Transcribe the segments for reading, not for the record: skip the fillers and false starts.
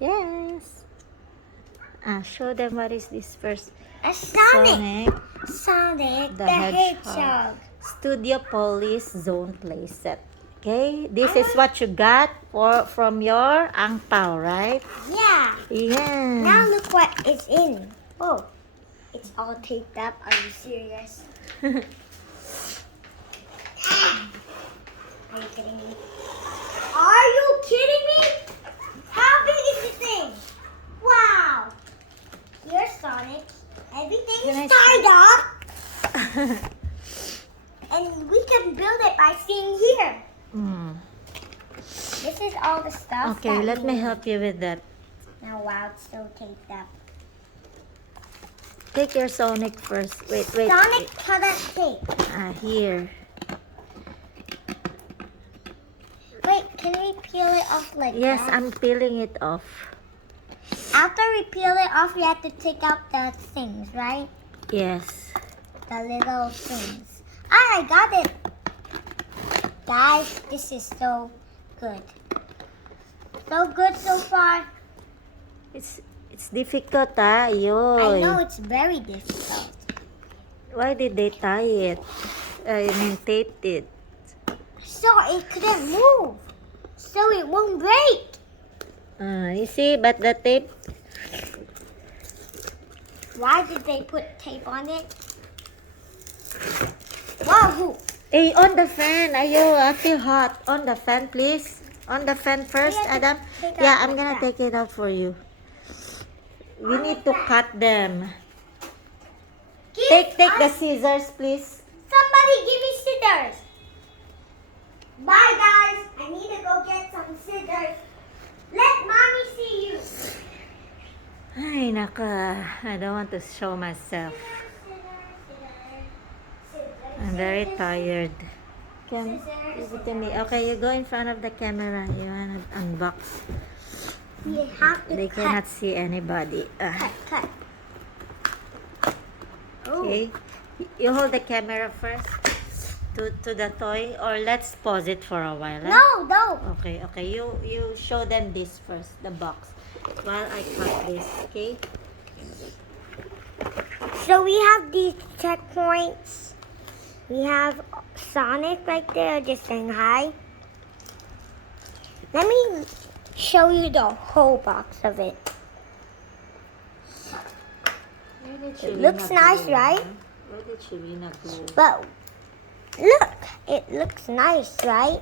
Yes. Show them what is this first. A Sonic. Sonic Sonic the the Hedgehog. Hedgehog. Studio Police Zone playset. Okay, this is what you got from your ang pao, right? Yeah. Yeah. Now look what is in. Oh, it's all taped up. Are you serious? Are you kidding me? Are you kidding me? How big is this thing? Wow. Here's Sonic. Everything Can I is tied up. And we can build it by seeing here. This is all the stuff. Okay, that let we me need. help you with that. Now, wow, it's so taped up. Take your Sonic first. Wait. Sonic, how that tape? Here. Wait, can we peel it off like Yes, that? I'm peeling it off. After we peel it off, we have to take out the things, right? Yes. The little things. I got it. Guys, this is so good. So good so far. It's difficult, I Yoy. know it's very difficult. Why did they tie it? I mean, taped it. So it couldn't move. So it won't break. You see, but the tape. Why did they put tape on it? Wow. Hey, on the fan. Ayo, I feel hot. On the fan, please. On the fan first, have to Adam. take Yeah, out I'm like gonna that. take it out for you. We need to cut them. Take the scissors, please. Somebody give me scissors. Bye, guys. I need to go get some scissors. Let mommy see you. Ay, naka. I don't want to show myself. I'm very tired. Come, give it to me. Okay, you go in front of the camera. You wanna unbox. You have to They cut. cannot see anybody. Cut. Oh. Okay. You hold the camera first to the toy, or let's pause it for a while. Eh? No. Okay. You show them this first, the box, while I cut this. Okay. So we have these checkpoints. We have Sonic right there just saying hi. Let me show you the whole box of it. It looks nice, right? Where did Shirina go? But look, it looks nice, right?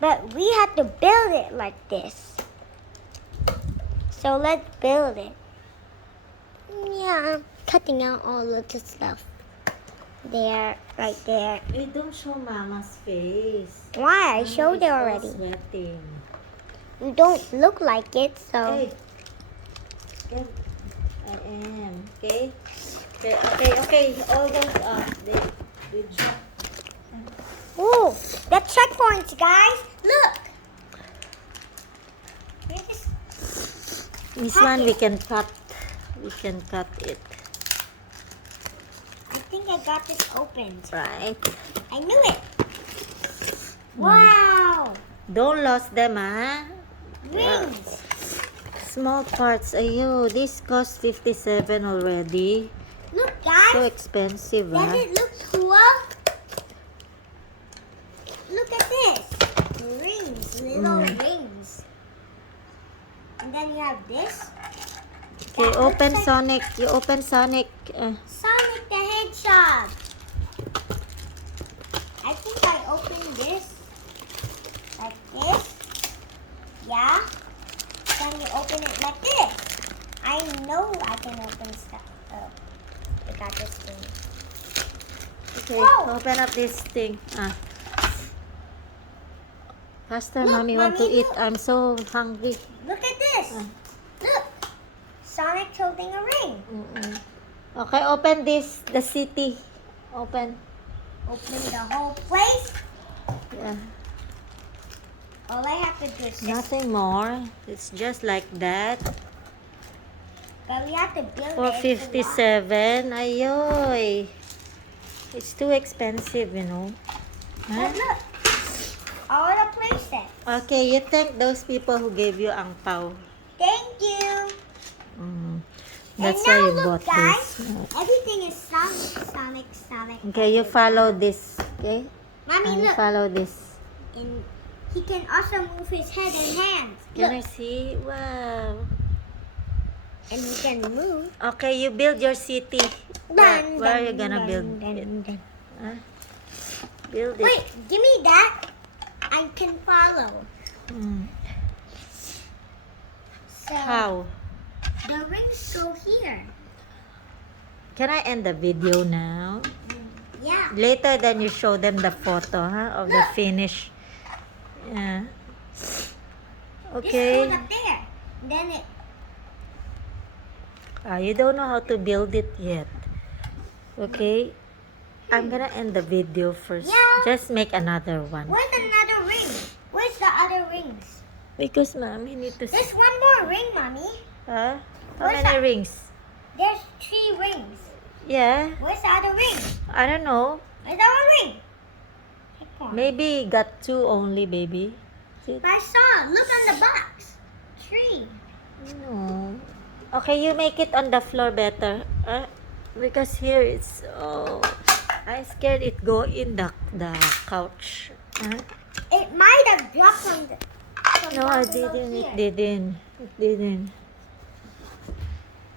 But we have to build it like this. So let's build it. Yeah, I'm cutting out all of the stuff. There, right there. Hey, don't show Mama's face. Why? I Mama showed is it all already. Sweating. You don't look like it, so. Hey. Yes, I am. Okay. Okay. All those they drop. Ooh, the checkpoints, guys. Look. Here's this. This one we can cut. We can cut it. I think I got this opened. Right. I knew it. Wow. Don't lose them, ah. Rings. Small parts. Ayo, this cost 57 already. Look, So guys. expensive, Does ah. it look cool? Look at this. Rings. Little rings. And then you have this. Okay, That open looks like Sonic. You open Sonic. Sonic the Hedgehog. I think I opened this. Like this. Yeah. Then you open it like this. I know I can open stuff. Oh, I got this thing. Okay, Whoa. open up this thing. Faster, Look, mommy want to Mommy, eat. I'm so hungry. Look at this. Look. Sonic's holding a ring. Okay, open this. The city. Open. Open the whole place. Yeah. All I have to do is just. Nothing more. It's just like that. But we have to build For it. It's a lot. 57. Ayoy. It's too expensive, you know. Huh? But look. All the places. this. Okay, you thank those people who gave you ang pao. Thank you. Mm. And That's why now you look, bought guys. this. Everything is Sonic. Okay, you follow this. Okay? Mommy, You look. follow this. And he can also move his head and hands. Can I Look. see? Wow. And he can move. Okay, you build your city. Where are you gonna build it? dun. Huh? Build it. Wait, give me that. I can follow. Mm. So How? the rings go here. Can I end the video now? Yeah. Later, then you show them the photo, huh, of the Look. finish. Yeah. This Okay. goes up there. Then it. You don't know how to build it yet. Okay. I'm gonna end the video first. Yeah. Just make another one. Where's another ring? Where's the other rings? Because mommy need to see. There's one more ring, Mommy. Huh? How Where's many that? rings? There's 3 rings. Yeah. Where's the other ring? I don't know. Where's that one ring? Pick one. Maybe got 2 only, baby. But I saw. Look on the box. 3. No. Okay, you make it on the floor better. Because here it's I'm scared it go in the couch. It might have dropped from the. From No, down I below didn't. here. It didn't. It didn't.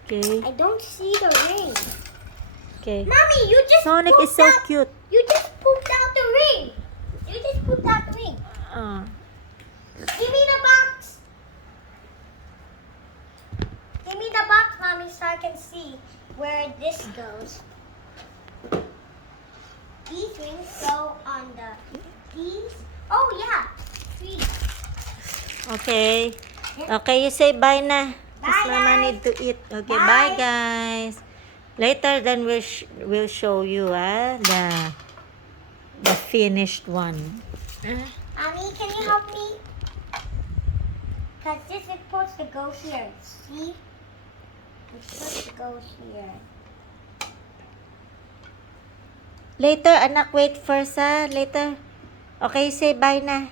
Okay. I don't see the ring. Okay. Mommy, you just Sonic is pooped so out. cute. You just pooped out the ring. You just pooped out the ring. Give me the box. Give me the box, Mommy, so I can see where this goes. These rings go on these. Oh, yeah. 3. Okay. Okay, you say bye na. Because Bye, Mama guys. need to eat. Okay, Bye. bye guys. Later then we'll show you the finished one. Mommy, can you help me? Because this is supposed to go here. See? It's supposed to go here. Later, anak, wait first ha. Later. Okay, say bye na.